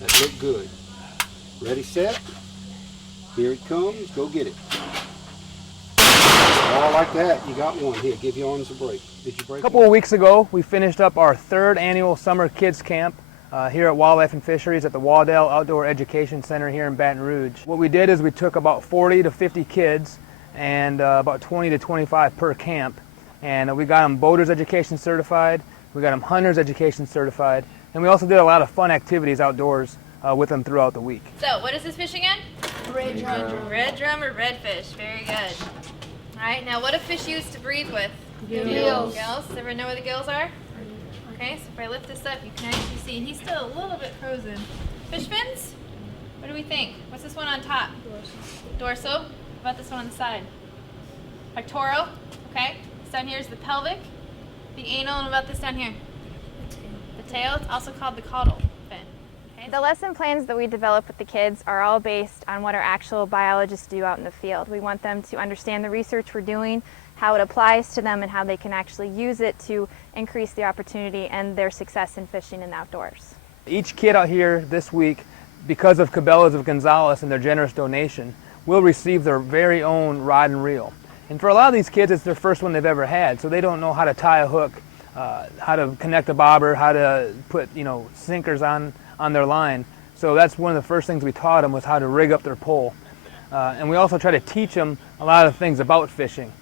That looked good. Ready, set. Here it comes. Go get it. All like that. You got one. Here, give your arms a break. Did you break? A couple of weeks ago, we finished up our 3rd annual summer kids camp here at Wildlife and Fisheries at the Waddill Outdoor Education Center here in Baton Rouge. What we did is we took about 40 to 50 kids and about 20 to 25 per camp, and we got them Boaters Education Certified, we got them Hunters Education Certified, and we also did a lot of fun activities outdoors with them throughout the week. So, what is this fish again? Red drum. Red drum or redfish. Very good. All right, now what do fish use to breathe with? Gills. Gills. Does everyone know where the gills are? Okay, so if I lift this up, you can actually see, and he's still a little bit frozen. Fish fins? What do we think? What's this one on top? Dorsal. What about this one on the side? Pectoral. Okay. This down here is the pelvic, the anal, and what about this down here? The tail. It's also called the caudal fin. Okay. The lesson plans that we develop with the kids are all based on what our actual biologists do out in the field. We want them to understand the research we're doing, how it applies to them, and how they can actually use it to increase the opportunity and their success in fishing in the outdoors. Each kid out here this week, because of Cabela's of Gonzales and their generous donation, will receive their very own rod and reel. And for a lot of these kids, it's their first one they've ever had, so they don't know how to tie a hook, how to connect a bobber, how to put sinkers on their line. So that's one of the first things we taught them, was how to rig up their pole. And we also try to teach them a lot of things about fishing.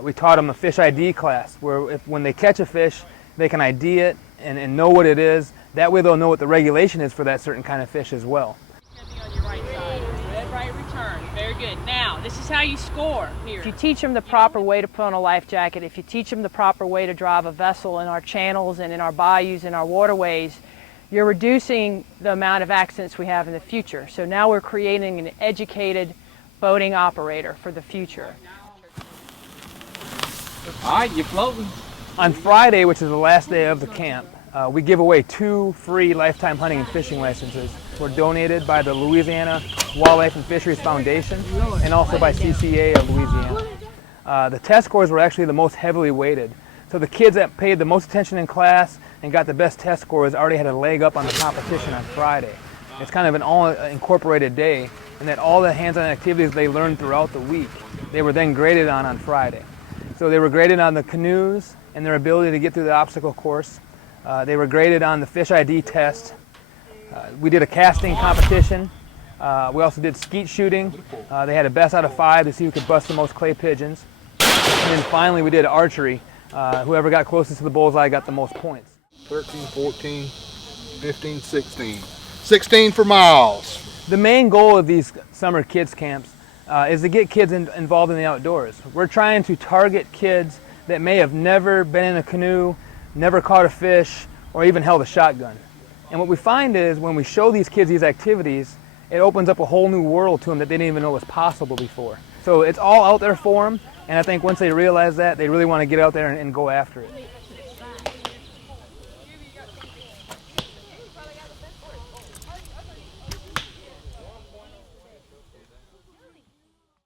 We taught them a fish ID class, where when they catch a fish, they can ID it and know what it is. That way they'll know what the regulation is for that certain kind of fish as well. On your right side. Red, right, return. Very good. Now, this is how you score here. If you teach them the proper way to put on a life jacket, if you teach them the proper way to drive a vessel in our channels and in our bayous and our waterways, you're reducing the amount of accidents we have in the future. So now we're creating an educated boating operator for the future. All right, you're floating. On Friday, which is the last day of the camp, we give away 2 free lifetime hunting and fishing licenses. Were donated by the Louisiana Wildlife and Fisheries Foundation and also by CCA of Louisiana. The test scores were actually the most heavily weighted. So the kids that paid the most attention in class and got the best test scores already had a leg up on the competition on Friday. It's kind of an all-incorporated day, and that all the hands-on activities they learned throughout the week, they were then graded on Friday. So they were graded on the canoes and their ability to get through the obstacle course. They were graded on the fish ID test. We did a casting competition. We also did skeet shooting. They had a best out of 5 to see who could bust the most clay pigeons. And then finally we did archery. Whoever got closest to the bullseye got the most points. 13, 14, 15, 16. 16 for miles. The main goal of these summer kids camps is to get kids involved in the outdoors. We're trying to target kids that may have never been in a canoe, never caught a fish, or even held a shotgun. And what we find is when we show these kids these activities, it opens up a whole new world to them that they didn't even know was possible before. So it's all out there for them, and I think once they realize that, they really want to get out there and go after it.